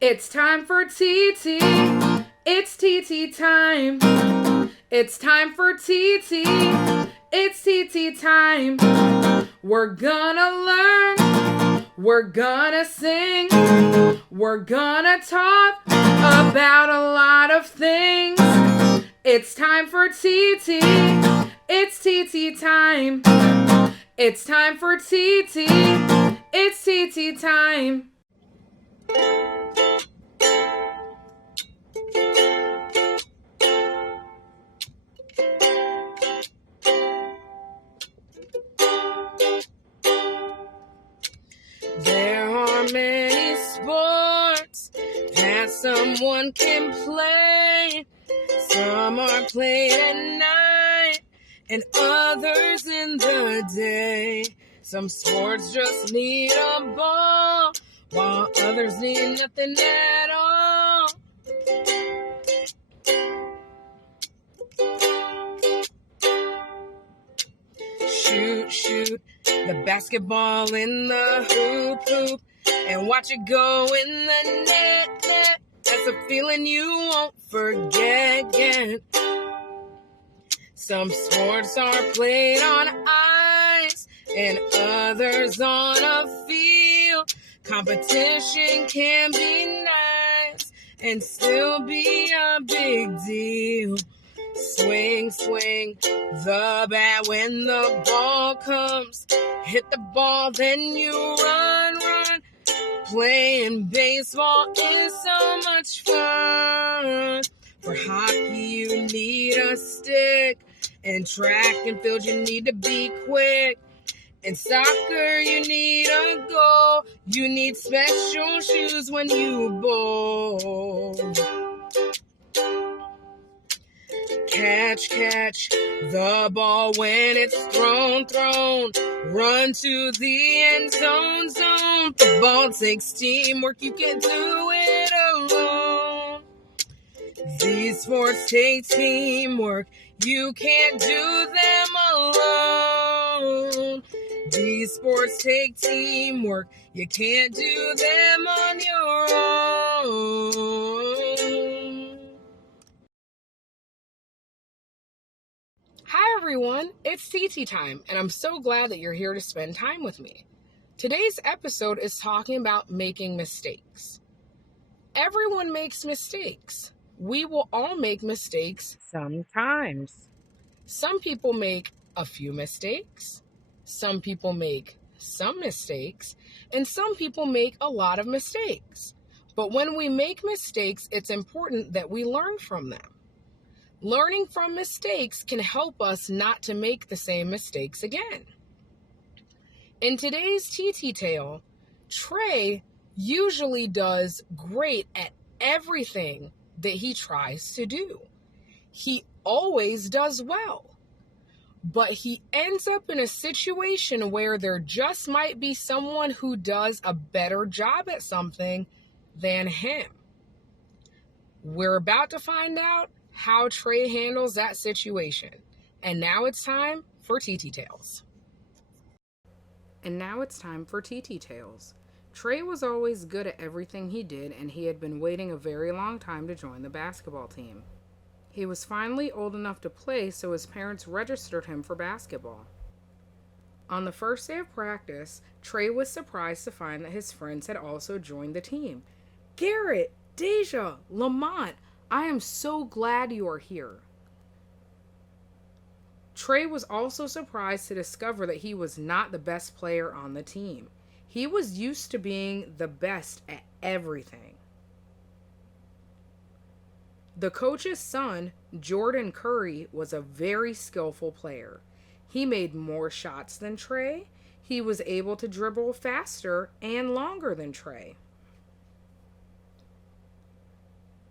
It's time for Titi. It's Titi time. It's time for Titi. It's Titi time. We're gonna learn. We're gonna sing. We're gonna talk about a lot of things. It's time for Titi. It's Titi time. It's time for Titi. It's Titi time. There are many sports that someone can play. Some are played at night and others in the day. Some sports just need a ball, while others need nothing at all. Shoot the basketball in the hoop, and watch it go in the net. That's a feeling you won't forget. Some sports are played on ice and others on a field. Competition can be nice and still be a big deal. Swing the bat when the ball comes. Hit the ball, then you run. Playing baseball is so much fun. For hockey, you need a stick. And track and field, you need to be quick. In soccer, you need a goal. You need special shoes when you bowl. Catch the ball when it's thrown. Run to the end zone. The ball takes teamwork, you can't do it alone. These sports take teamwork, you can't do them alone. These sports take teamwork, you can't do them on your own. Hi everyone, it's Titi time, and I'm so glad that you're here to spend time with me. Today's episode is talking about making mistakes. Everyone makes mistakes. We will all make mistakes sometimes. Some people make a few mistakes. Some people make some mistakes. And some people make a lot of mistakes. But when we make mistakes, it's important that we learn from them. Learning from mistakes can help us not to make the same mistakes again. In today's Titi tale, Trey usually does great at everything that he tries to do. He always does well. But he ends up in a situation where there just might be someone who does a better job at something than him. We're about to find out how Trey handles that situation. And now it's time for Titi Tales. Trey was always good at everything he did, and he had been waiting a very long time to join the basketball team. He was finally old enough to play, so his parents registered him for basketball. On the first day of practice, Trey was surprised to find that his friends had also joined the team. Garrett, Deja, Lamont, I am so glad you are here. Trey was also surprised to discover that he was not the best player on the team. He was used to being the best at everything. The coach's son, Jordan Curry, was a very skillful player. He made more shots than Trey. He was able to dribble faster and longer than Trey.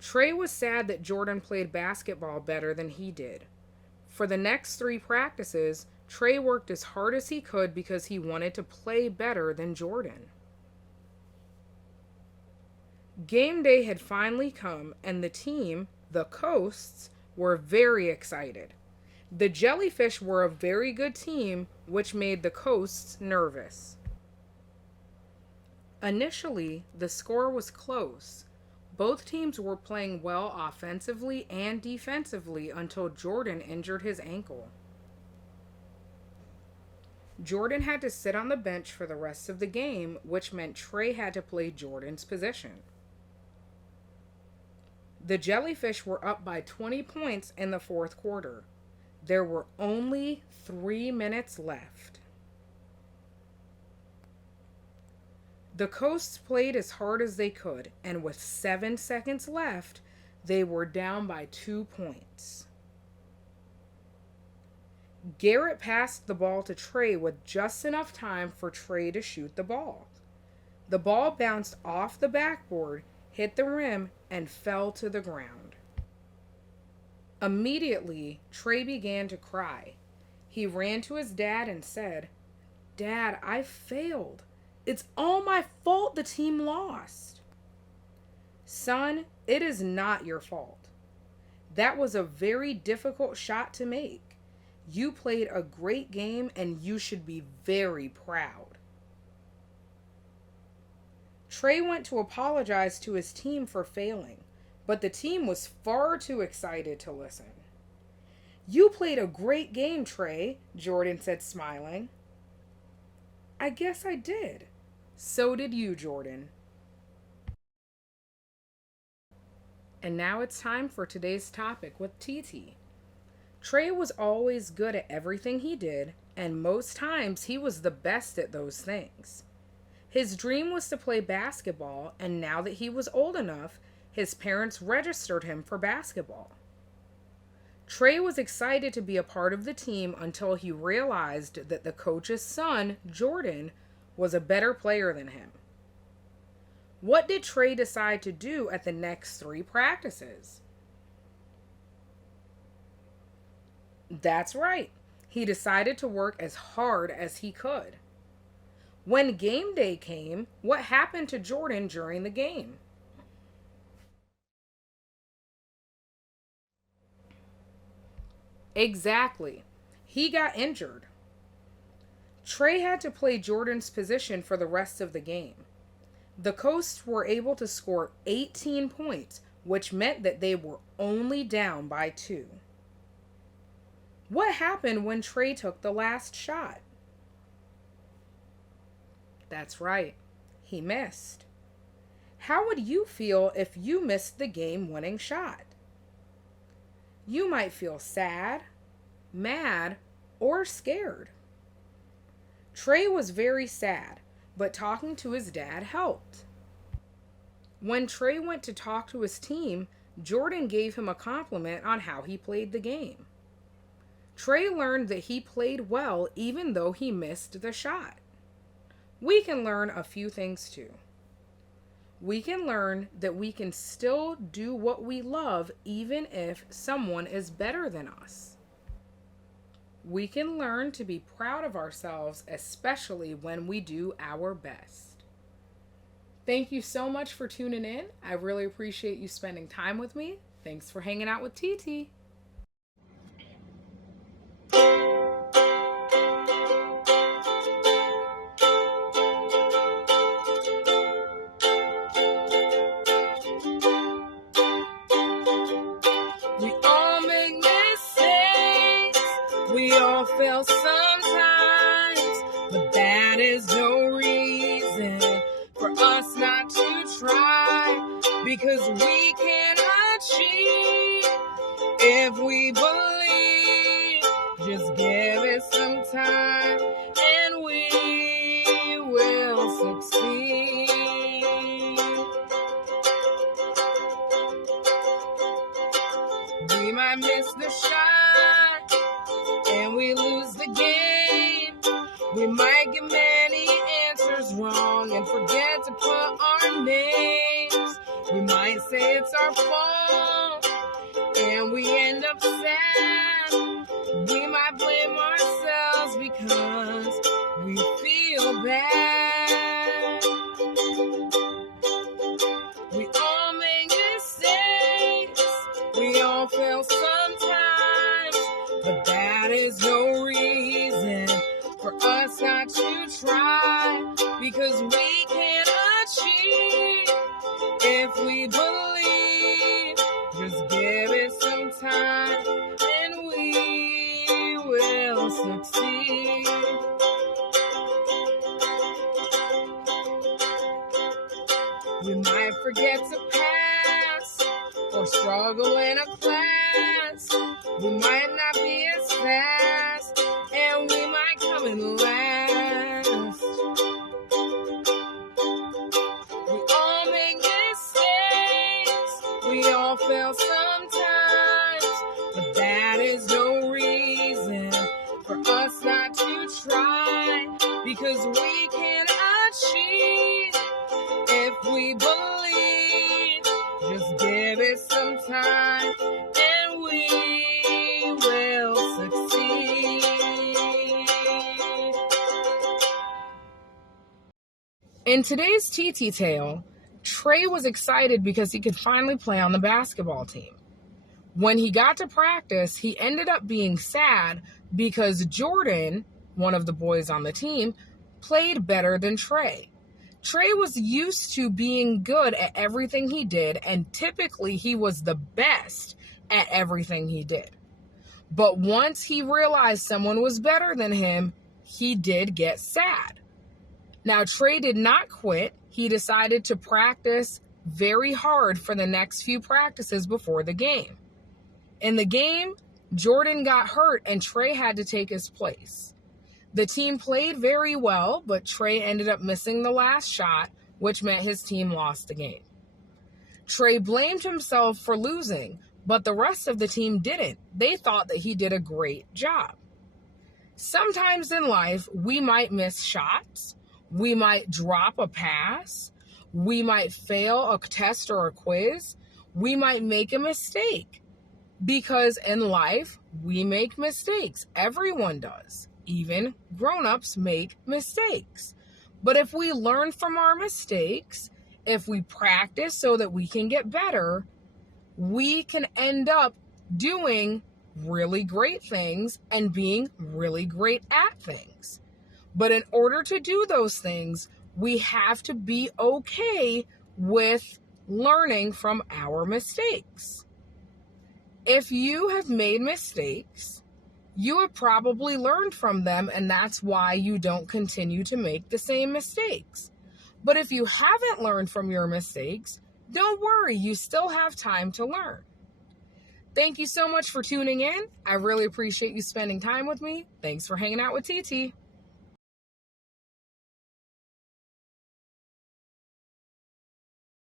Trey was sad that Jordan played basketball better than he did. For the next 3 practices, Trey worked as hard as he could because he wanted to play better than Jordan. Game day had finally come, and the team, the Coasts, were very excited. The Jellyfish were a very good team, which made the Coasts nervous. Initially, the score was close. Both teams were playing well offensively and defensively until Jordan injured his ankle. Jordan had to sit on the bench for the rest of the game, which meant Trey had to play Jordan's position. The Jellyfish were up by 20 points in the fourth quarter. There were only 3 minutes left. The Coast played as hard as they could, and with 7 seconds left, they were down by 2 points. Garrett passed the ball to Trey with just enough time for Trey to shoot the ball. The ball bounced off the backboard, hit the rim, and fell to the ground. Immediately, Trey began to cry. He ran to his dad and said, "Dad, I failed. It's all my fault the team lost." "Son, it is not your fault. That was a very difficult shot to make. You played a great game and you should be very proud." Trey went to apologize to his team for failing, but the team was far too excited to listen. "You played a great game, Trey," Jordan said, smiling. "I guess I did. So did you, Jordan." And now it's time for today's topic with Titi. Trey was always good at everything he did, and most times he was the best at those things. His dream was to play basketball, and now that he was old enough, his parents registered him for basketball. Trey was excited to be a part of the team until he realized that the coach's son, Jordan, was a better player than him. What did Trey decide to do at the next 3 practices? That's right. He decided to work as hard as he could. When game day came, what happened to Jordan during the game? Exactly. He got injured. Trey had to play Jordan's position for the rest of the game. The Coast were able to score 18 points, which meant that they were only down by 2. What happened when Trey took the last shot? That's right. He missed. How would you feel if you missed the game-winning shot? You might feel sad, mad, or scared. Trey was very sad, but talking to his dad helped. When Trey went to talk to his team, Jordan gave him a compliment on how he played the game. Trey learned that he played well even though he missed the shot. We can learn a few things too. We can learn that we can still do what we love even if someone is better than us. We can learn to be proud of ourselves, especially when we do our best. Thank you so much for tuning in. I really appreciate you spending time with me. Thanks for hanging out with Titi. We all make mistakes. We all fail sometimes, but that is no reason for us not to try, because we can achieve if we believe. Just give it some time and we will succeed. We might miss the shot and we lose the game. We might get many answers wrong and forget to put our names. We might say it's our fault and we end up sad. We might blame ourselves because we feel bad. We all make mistakes. We all fail sometimes, but that is no reason for us not to try, because we can If we believe, just give it some time, and we will succeed. We might forget to pass or struggle in a class. We might not be as fast, and we might come in last. We all make mistakes. We all fail sometimes, but that is no reason for us not to try, because we can achieve if we believe. Just give it some time, and we will succeed. In today's Titi tale, Trey was excited because he could finally play on the basketball team. When he got to practice, he ended up being sad because Jordan, one of the boys on the team, played better than Trey. Trey was used to being good at everything he did, and typically he was the best at everything he did. But once he realized someone was better than him, he did get sad. Now, Trey did not quit. He decided to practice very hard for the next few practices before the game. In the game, Jordan got hurt and Trey had to take his place. The team played very well, but Trey ended up missing the last shot, which meant his team lost the game. Trey blamed himself for losing, but the rest of the team didn't. They thought that he did a great job. Sometimes in life, we might miss shots. We might drop a pass. We might fail a test or a quiz. We might make a mistake. Because in life, we make mistakes. Everyone does. Even grown-ups make mistakes. But if we learn from our mistakes, if we practice so that we can get better, we can end up doing really great things and being really great at things. But in order to do those things, we have to be okay with learning from our mistakes. If you have made mistakes, you have probably learned from them, and that's why you don't continue to make the same mistakes. But if you haven't learned from your mistakes, don't worry, you still have time to learn. Thank you so much for tuning in. I really appreciate you spending time with me. Thanks for hanging out with Titi.